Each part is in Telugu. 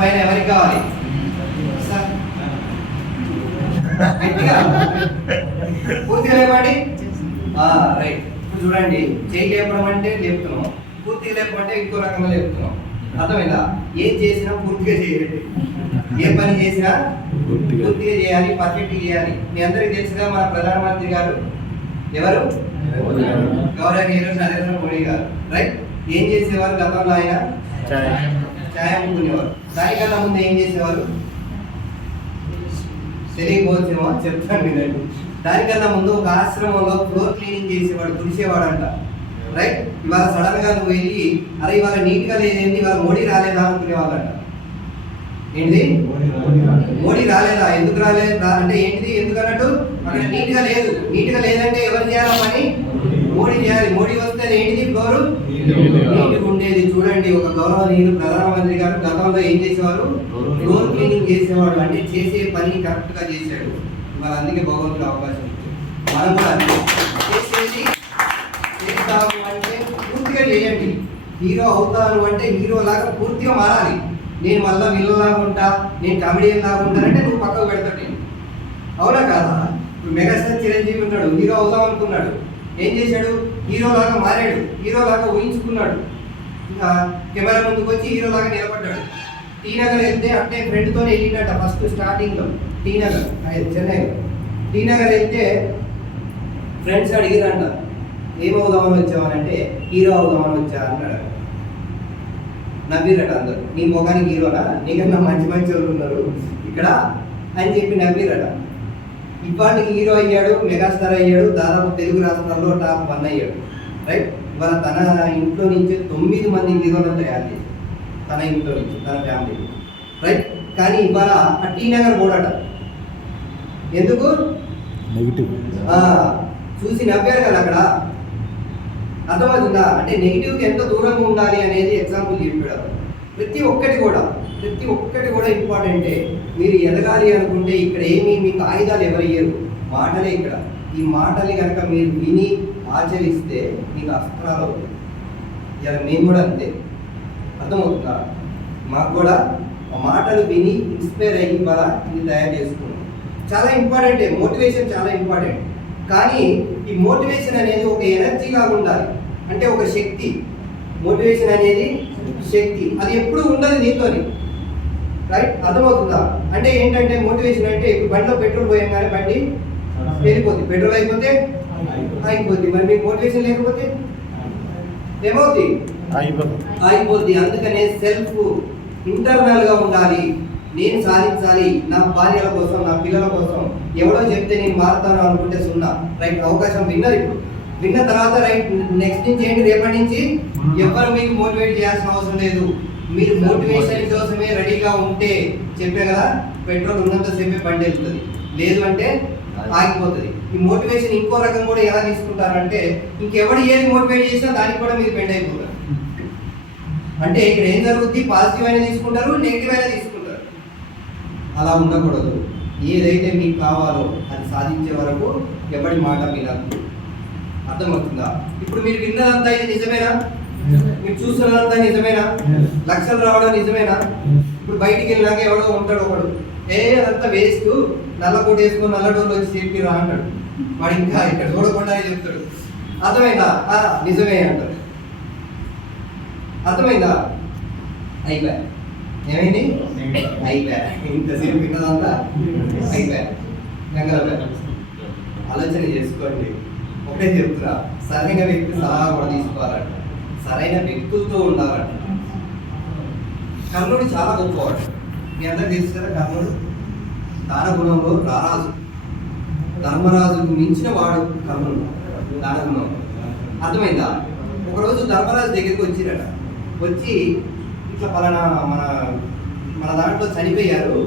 పైన ఎవరికి కావాలి సార్ పూర్తిగా లేపండి. రైట్. ఇప్పుడు చూడండి, చేయి లేపడం అంటే లేపుతున్నాం, పూర్తిగా లేపమంటే ఇంకో రకంగా లేపుతున్నాం. అర్థమైందా? ఏం చేసినా పూర్తిగా చేయండి. ఏ పని చేసినా పూర్తిగా చేయాలి, పర్ఫెక్ట్గా చేయాలి. మీ అందరికీ తెలుసుగా మన ప్రధానమంత్రి గారు ఎవరు? గౌరవనీయులు నరేంద్ర మోడీ గారు. రైట్. ఏం చేసేవారు గతంలో? ఆయన ఛాయ్ అమ్ముకునేవారు. దానికన్నా ముందు ఏం చేసేవారు? తెలియకపోతేమో చెప్తాను వినండి. దానికన్నా ముందు ఒక ఆశ్రమంలో ఫ్లోర్ క్లీనింగ్ చేసేవాడు, తుడిసేవాడు అంట. రైట్. ఇవాళ సడన్ గా నువ్వు వెళ్ళి అరే ఇవాళ నీట్ గా లేదేంటి, ఇవాళ మోడీ రాలేదా అనుకునేవాళ్ళంట. ఏంటిది? మోడీ రాలేదా? ఎందుకు రాలేదా అంటే ఏంటిది? ఎందుకన్నట్టు అక్కడ నీట్ గా లేదు. నీట్ గా లేదంటే ఎవరు చేయాలి పని? మోడీ చేయాలి. మోడీ వస్తే ఏంటిది? ఫ్లోర్ నీట్గా ఉండేది. చూడండి, ఒక గౌరవనీయులు ప్రధానమంత్రి గారు గతంలో ఏం చేసేవారు? ఫ్లోర్ క్లీనింగ్ చేసేవాడు. అంటే చేసే పని కరెక్ట్ గా చేశాడు. మరి అందుకే భగవంతుడు అవకాశం ఇచ్చాడు. మనం కూడా చేసేది చేస్తాము అంటే పూర్తిగా చేయండి. హీరో అవుతాను అంటే హీరో లాగా పూర్తిగా మారాలి. నేను మళ్ళీ విల్లలాగా ఉంటా, నేను కామెడియన్ లాగా ఉంటానంటే నువ్వు పక్కకు పెడతాడు. అవునా కాదా? ఇప్పుడు మెగాస్టార్ చిరంజీవి ఉన్నాడు, హీరో అవుతాం అనుకున్నాడు. ఏం చేశాడు? హీరో లాగా మారాడు, హీరో లాగా ఊహించుకున్నాడు. ఇంకా కెమెరా ముందుకు వచ్చి హీరో లాగా నిలబడ్డాడు. టీ నగర్ వెళ్తే అంటే ఫ్రెండ్తో వెళ్ళినట్ట ఫస్ట్ స్టార్టింగ్లో. టీ నగర్ చెన్నైలో టీ నగర్ వెళ్తే ఫ్రెండ్స్ అడిగిరంట, ఏమవుదామని వచ్చామనంటే హీరో అవుదామని వచ్చా అన్నాడు. నవ్విరట అందరు. నీ ముఖానికి హీరోనా, నీకన్నా మంచి మంచి వాళ్ళు ఉన్నారు ఇక్కడ అని చెప్పి నవ్విరట. ఇప్పటికి హీరో అయ్యాడు, మెగాస్టార్ అయ్యాడు, దాదాపు తెలుగు రాష్ట్రాల్లో టాప్ 1 అయ్యాడు. రైట్. ఇవాళ తన ఇంట్లో నుంచి 9 మంది హీరోలను తయారు చేశాడు, తన ఇంట్లో నుంచి, తన ఫ్యామిలీ. రైట్. కానీ ఇవాళ ఆ టీ నగర్ పోడట. ఎందుకు? చూసి నవ్వారు కదా అక్కడ. అర్థమవుతుందా? అంటే నెగిటివ్కి ఎంత దూరంగా ఉండాలి అనేది ఎగ్జాంపుల్ చెప్పాడు. ప్రతి ఒక్కటి కూడా ఇంపార్టెంటే. మీరు ఎదగాలి అనుకుంటే ఇక్కడ ఏమీ మీకు ఆయుధాలు ఎవరయ్యారు? మాటలే. ఇక్కడ ఈ మాటల్ని కనుక మీరు విని ఆచరిస్తే మీకు అస్త్రాలు అవుతాయి. ఇలా మేము కూడా అంతే. అర్థమవుతుందా? మాకు కూడా మాటలు విని ఇన్స్పైర్ అయ్యి ఇవాళ ఇది తయారు చేసుకున్నాం. చాలా ఇంపార్టెంటే, మోటివేషన్ చాలా ఇంపార్టెంట్. కానీ ఈ మోటివేషన్ అనేది ఒక ఎనర్జీ లాగా ఉండాలి. అంటే ఒక శక్తి. మోటివేషన్ అనేది శక్తి. అది ఎప్పుడు ఉండదు నీతోని. రైట్. అర్థమవుతుందా? అంటే ఏంటంటే మోటివేషన్ అంటే ఇప్పుడు బండిలో పెట్రోల్ పోయంగానే బండి వెళ్ళిపోద్ది, పెట్రోల్ అయిపోతే ఆగిపోద్ది. మరి మీకు మోటివేషన్ లేకపోతే ఏమవుద్ది? ఆగిపోద్ది. అందుకనే సెల్ఫ్ ఇంటర్నల్ గా ఉండాలి. నేను సాధించాలి, నా భార్యల కోసం, నా పిల్లల కోసం. ఎవడో చెప్తే నేను మారుతాను అనుకుంటే సున్నా. రైట్. అవకాశం విన్నది. ఇప్పుడు విన్న తర్వాత రైట్ నెక్స్ట్ నుంచి ఏంటి? రేపటి నుంచి ఎవరు మీకు మోటివేట్ చేయాల్సిన అవసరం లేదు. మీరు మోటివేషన్ కోసమే రెడీగా ఉంటే చెప్పే కదా, పెట్రోల్ ఉన్నంతసేపే బండి వెళ్తుంది, లేదు అంటే ఆగిపోతుంది. ఈ మోటివేషన్ ఇంకో రకం కూడా ఎలా తీసుకుంటారంటే ఇంకెవడు ఏది మోటివేట్ చేసినా దానికి కూడా మీరు బెండ్ అయిపోతారు. అంటే ఇక్కడ ఏం జరుగుద్ది? పాజిటివ్ అయినా తీసుకుంటారు, నెగిటివ్ అయినా తీసుకుంటారు. అలా ఉండకూడదు. ఏదైతే మీకు కావాలో అది సాధించే వరకు ఎవరి మాట వినద్దు. అర్థమవుతుందా? ఇప్పుడు మీరు విన్నదంతా ఇది నిజమేనా? మీరు చూస్తున్నదంతా నిజమేనా? లక్షలు రావడం నిజమేనా? ఇప్పుడు బయటికి వెళ్ళినాక ఎవడో ఉంటాడు ఒకడు, అదంతా వేస్ట్, నల్ల కోట వేసుకొని నల్ల డోర్లు వచ్చి సేఫ్టీ రా అంటాడు. వాడు ఇంకా ఇక్కడ చూడకుండా చెప్తాడు. అర్థమైందా? నిజమే అంటారు. అర్థమైందా? అయిపోయా. ఏమైంది? అయిపోయా. ఇంతసేపు విన్నదంతా అయిపోయా. ఆలోచన చేసుకోండి. ఒకటే చెప్తున్నా, సరైన వ్యక్తి సలహా కూడా తీసుకోవాలంట, సరైన వ్యక్తులతో ఉండాలంట. కర్ణుడు చాలా గొప్పవాడు. మీ అందరికి తెలుసు కదా, కర్ణుడు దాన గుణంలో రారాజు, ధర్మరాజుకు మించిన వాడు కర్ణుడు దాన గుణంలో. అర్థమైందా? ఒకరోజు ధర్మరాజు దగ్గరికి వచ్చిరట. వచ్చి ఇట్లా పలానా మన దాంట్లో చనిపోయారు,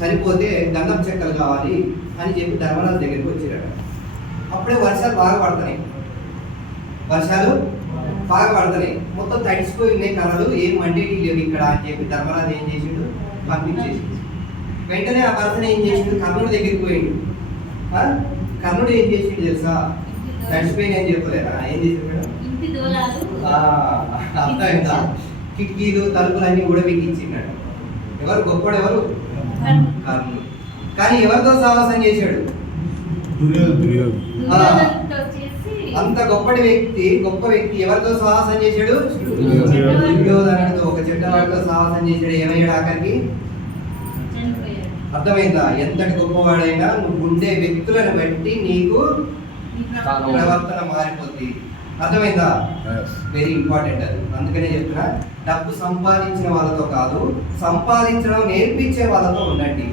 చనిపోతే గంధం చెక్కలు కావాలి అని చెప్పి ధర్మరాజు దగ్గరికి వచ్చిరట. అప్పుడే వర్షాలు బాగా పడుతున్నాయి, మొత్తం తడిసిపోయి ఉన్నాయి కర్రలు, ఏం మండేటి లేవు ఇక్కడ అని చెప్పి ధర్మరాజు ఏం చేసిండు? పంపించేసి వెంటనే ఆ పర్సన్ ఏం చేసిండు? కర్ణుడి దగ్గరికి పోయిండు. కర్ణుడు ఏం చేసిండు తెలుసా? తడిసిపోయిన ఏం చెప్పలేరా? ఏం చేసిండు మేడం? అర్థమైందా? కిటికీలు తలుపులు అన్నీ కూడా మీకు ఇచ్చిండు. ఎవరు గొప్పవాడు? ఎవరు? కర్ణుడు. కానీ ఎవరితో సాహసం చేశాడు? అంత గొప్ప వ్యక్తి ఎవరితో సాహసం చేశాడు? దుర్యోధనుడితో, ఒక చెడ్డవాడితో సాహసం చేశాడు. ఏమయ్యాడు ఆఖరికి? అర్థమైందా? ఎంతటి గొప్పవాడైనా నువ్వు ఉండే వ్యక్తులను బట్టి నీకు ప్రవర్తన మారిపోద్ది. అర్థమైందా? వెరీ ఇంపార్టెంట్ అది. అందుకనే చెప్తున్నా, డబ్బు సంపాదించిన వాళ్ళతో కాదు, సంపాదించడం నేర్పించే వాళ్ళతో ఉండండి.